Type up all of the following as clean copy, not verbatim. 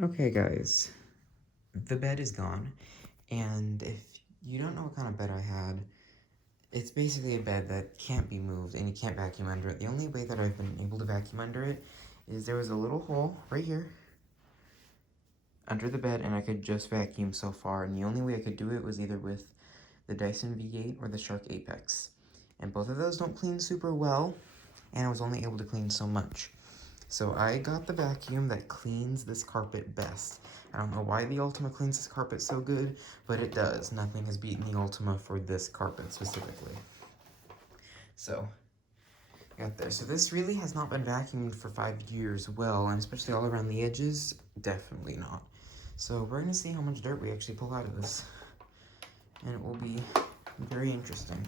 Okay, guys, the bed is gone, and if you don't know what kind of bed I had, it's basically a bed that can't be moved and you can't vacuum under it. The only way that I've been able to vacuum under it is there was a little hole right here under the bed, and I could just vacuum so far, and the only way I could do it was either with the Dyson V8 or the Shark Apex. And both of those don't clean super well, and I was only able to clean so much. So I got the vacuum that cleans this carpet best. I don't know why the Ultima cleans this carpet so good, but it does. Nothing has beaten the Ultima for this carpet specifically. So, got there. So this really has not been vacuumed for 5 years well, and especially all around the edges, definitely not. So we're gonna see how much dirt we actually pull out of this. And it will be very interesting.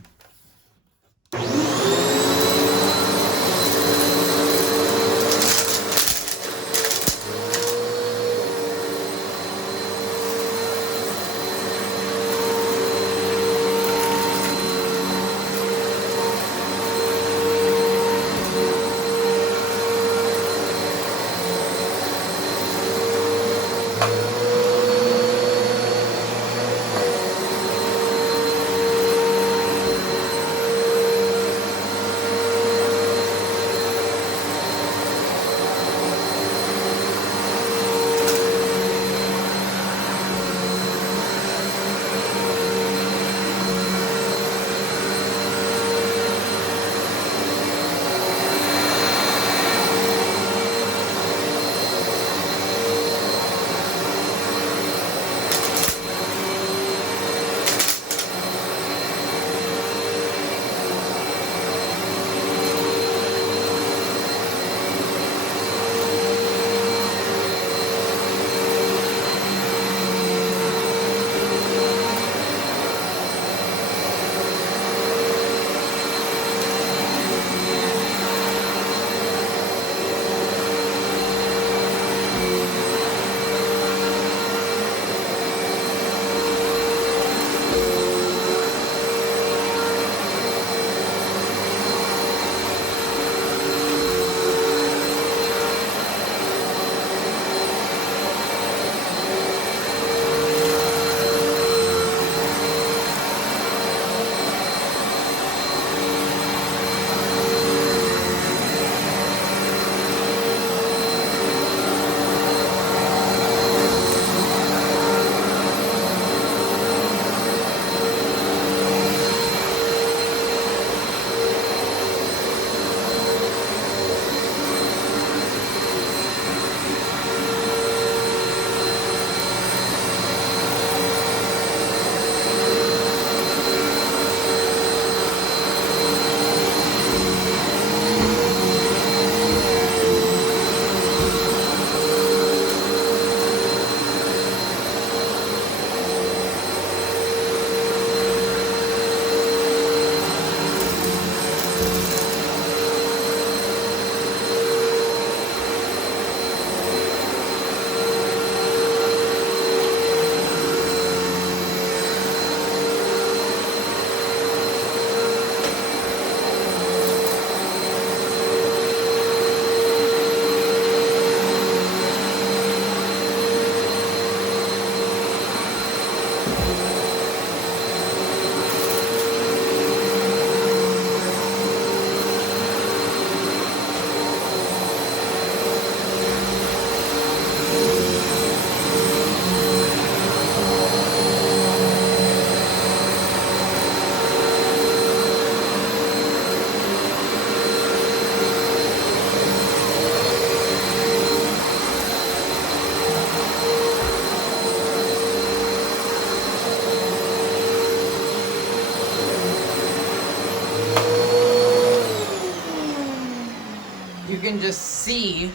You can just see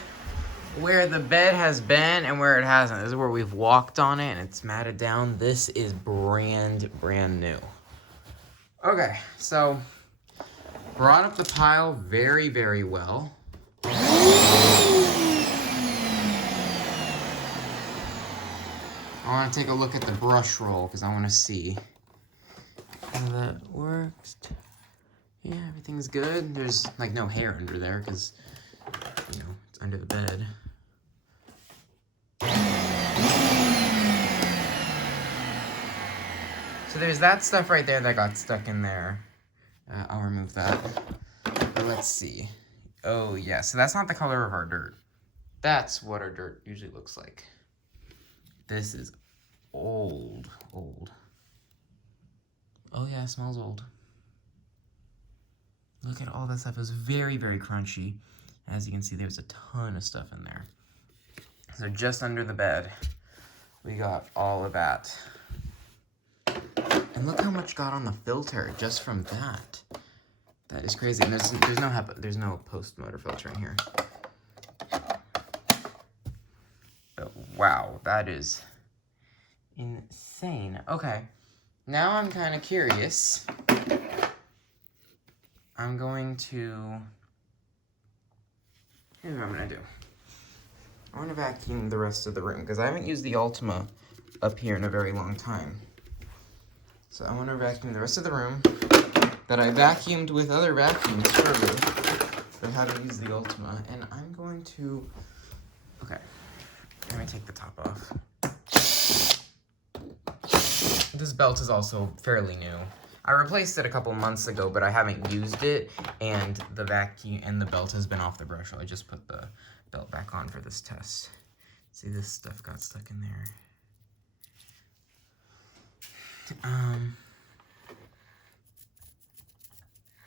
where the bed has been and where it hasn't. This is where we've walked on it and it's matted down. This is brand new. Okay, so brought up the pile very well. I want to take a look at the brush roll because I want to see how that works. Yeah, everything's good. There's like no hair under there because, you know, it's under the bed. So there's that stuff right there that got stuck in there. I'll remove that. But let's see. Oh, yeah. So that's not the color of our dirt. That's what our dirt usually looks like. This is old. Oh, yeah, it smells old. Look at all that stuff. It was very, very crunchy. As you can see, there's a ton of stuff in there. So just under the bed, we got all of that. And look how much got on the filter just from that. That is crazy. And there's no post motor filter in here. But wow, that is insane. Okay, now I'm kind of curious. I'm going to... Here's what I'm going to do. I want to vacuum the rest of the room, because I haven't used the Ultima up here in a very long time. So I want to vacuum the rest of the room that I vacuumed with other vacuums further, but haven't used the Ultima. And I'm going to... Okay, let me take the top off. This belt is also fairly new. I replaced it a couple months ago, but I haven't used it, and the vacuum and the belt has been off the brush, so I just put the belt back on for this test. See, this stuff got stuck in there.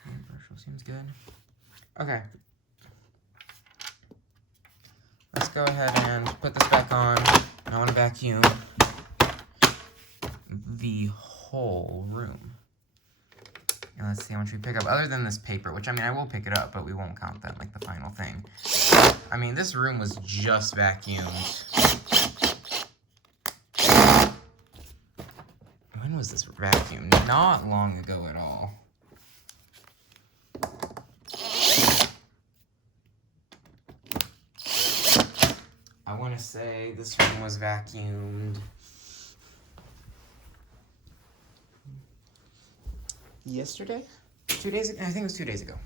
Brush seems good. Okay. Let's go ahead and put this back on, and I want to vacuum the whole room. And let's see how much we pick up, other than this paper, which, I mean, I will pick it up, but we won't count that like the final thing. I mean, this room was just vacuumed. When was this vacuumed? Not long ago at all. I want to say this room was vacuumed yesterday? 2 days ago? I think it was 2 days ago.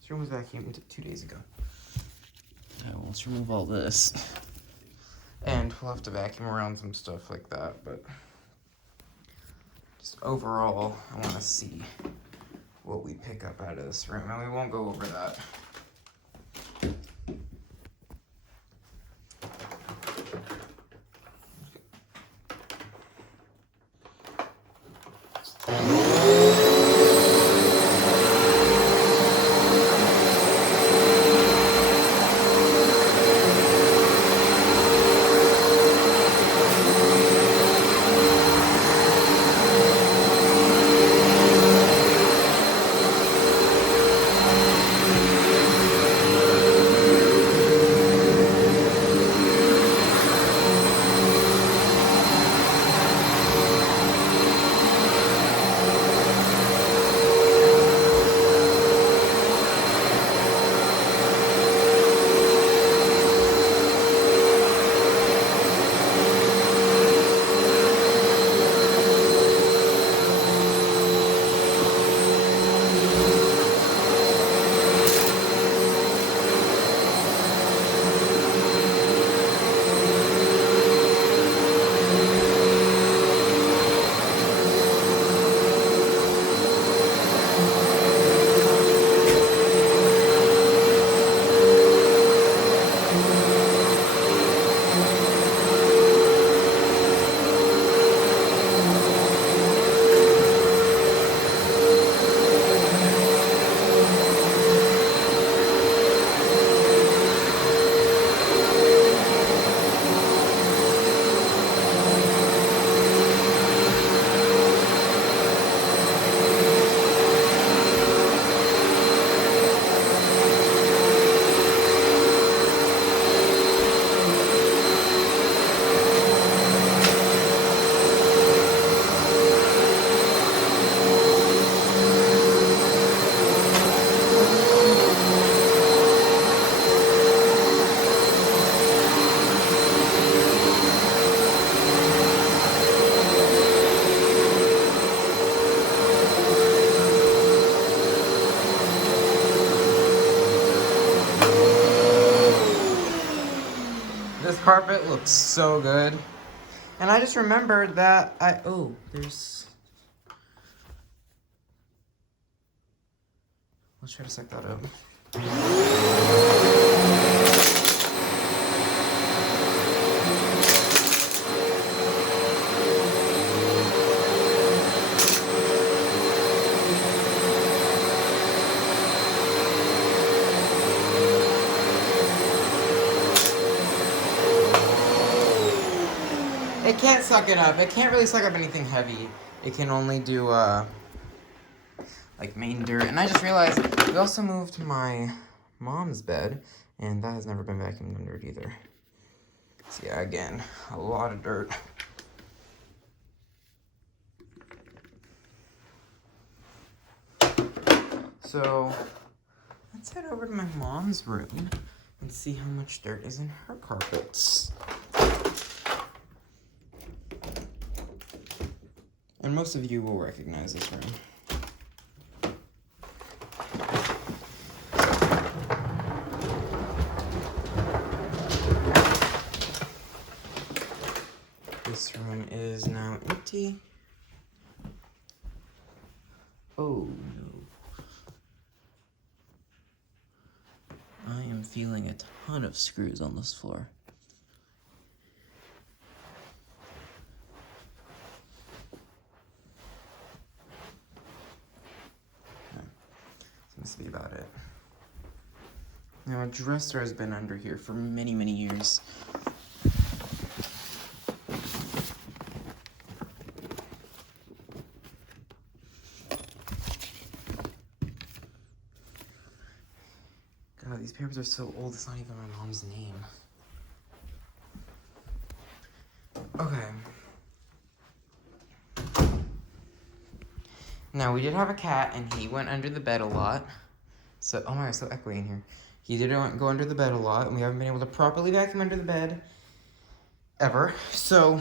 This room was vacuumed 2 days ago. Well, let's remove all this. And we'll have to vacuum around some stuff like that, but just overall, I want to see what we pick up out of this room, and we won't go over that. Carpet looks so good. And I just remembered that there's... Let's try to suck that up. It can't suck it up. It can't really suck up anything heavy. It can only do, like main dirt. And I just realized we also moved my mom's bed, and that has never been vacuumed under either. So yeah, again, a lot of dirt. So let's head over to my mom's room and see how much dirt is in her carpets. And most of you will recognize this room. This room is now empty. Oh no. I am feeling a ton of screws on this floor. Seems to be about it. Now, a dresser has been under here for many, many years. God, these papers are so old, it's not even my mom's name. Okay. Now, we did have a cat, and he went under the bed a lot. So, oh my god, so echoey in here. He did go under the bed a lot, and we haven't been able to properly vacuum under the bed ever. So,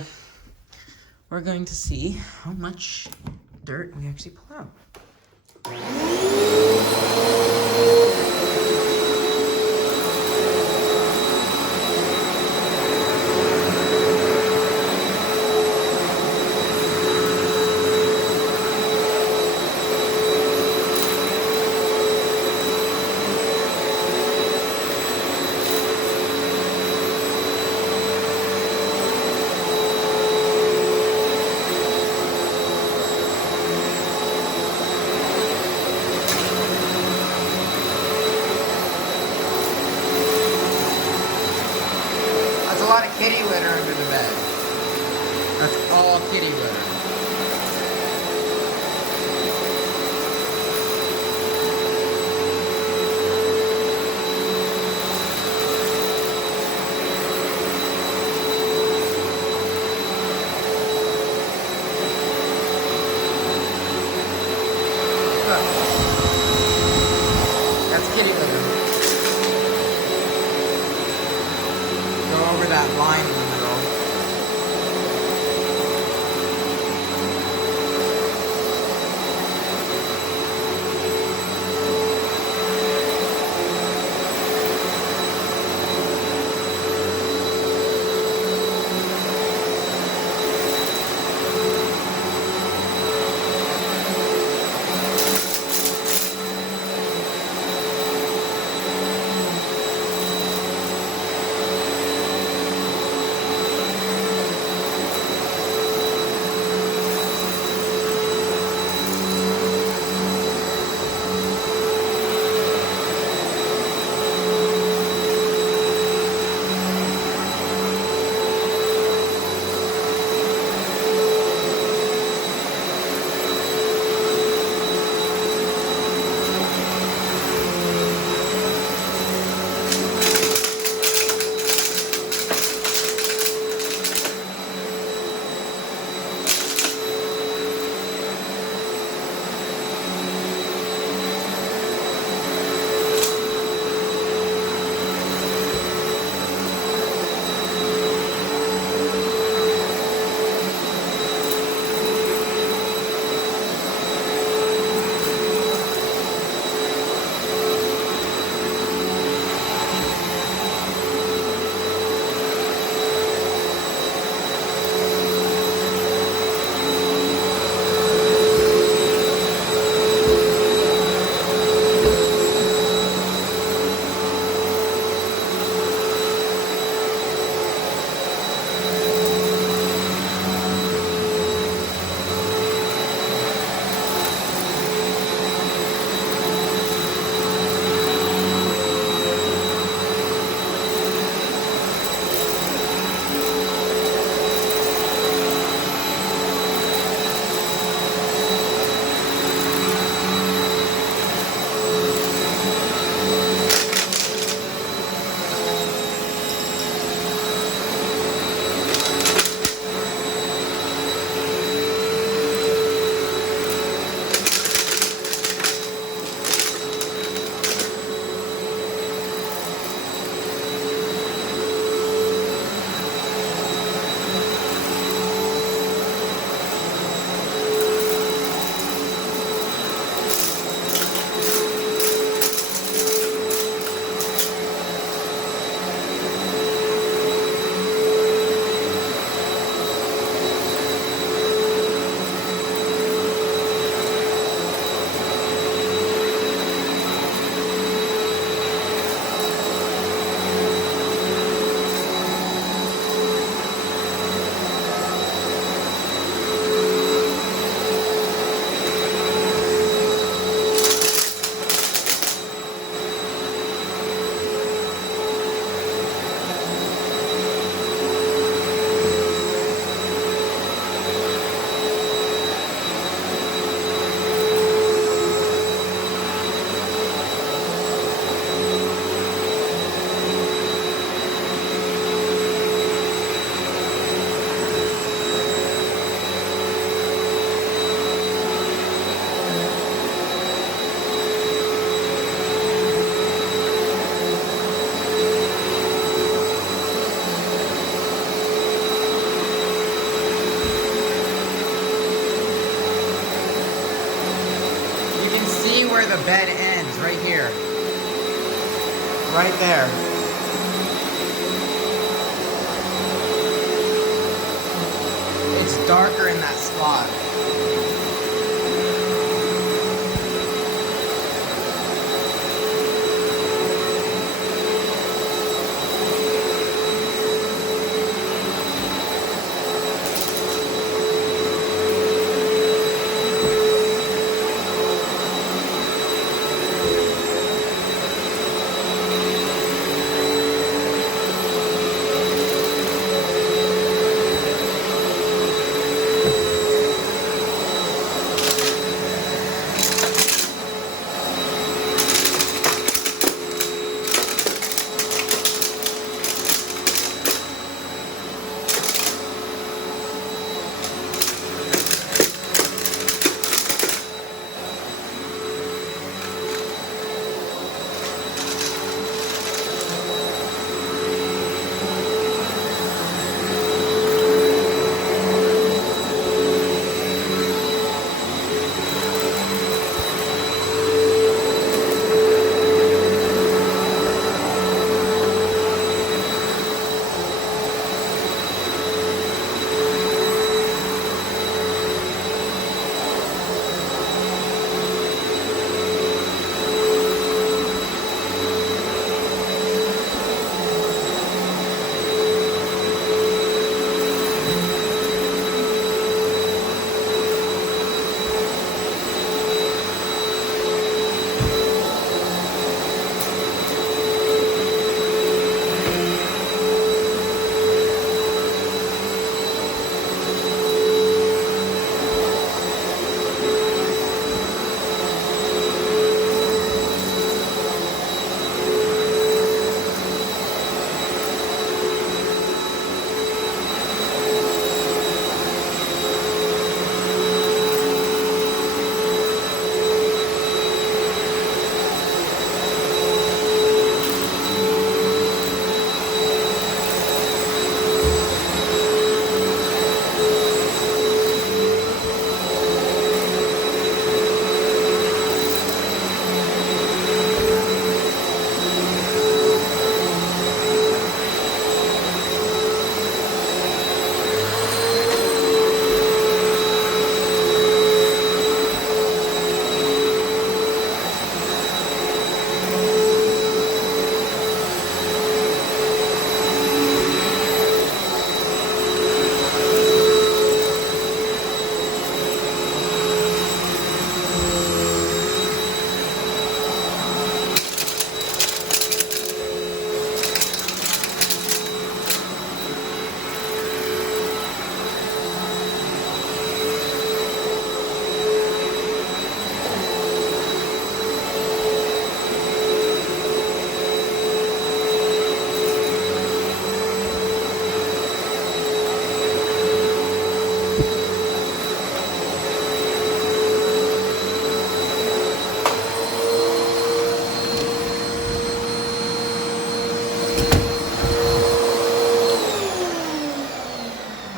we're going to see how much dirt we actually pull out. A lot of kitty litter under the bed. That's all kitty litter. That's kitty litter. Over that line in the middle. bed ends right here. Right there. It's darker in that spot.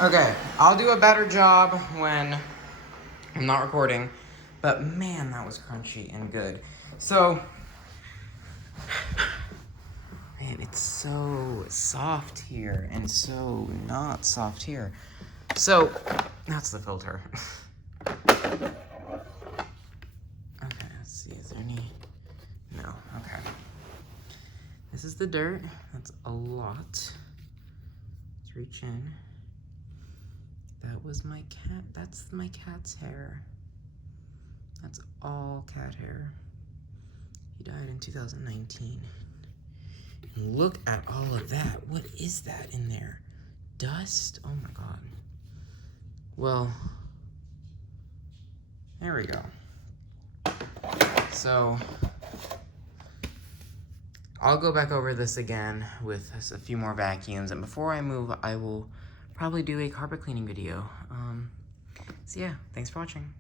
Okay, I'll do a better job when I'm not recording, but man, that was crunchy and good. So, man, it's so soft here and so not soft here. So, that's the filter. Okay, let's see, is there any? No, okay. This is the dirt, that's a lot. Let's reach in. That was my cat, that's my cat's hair. That's all cat hair. He died in 2019. And look at all of that. What is that in there? Dust? Oh my god. Well, there we go. So, I'll go back over this again with a few more vacuums, and before I move, I will probably do a carpet cleaning video. So yeah, thanks for watching.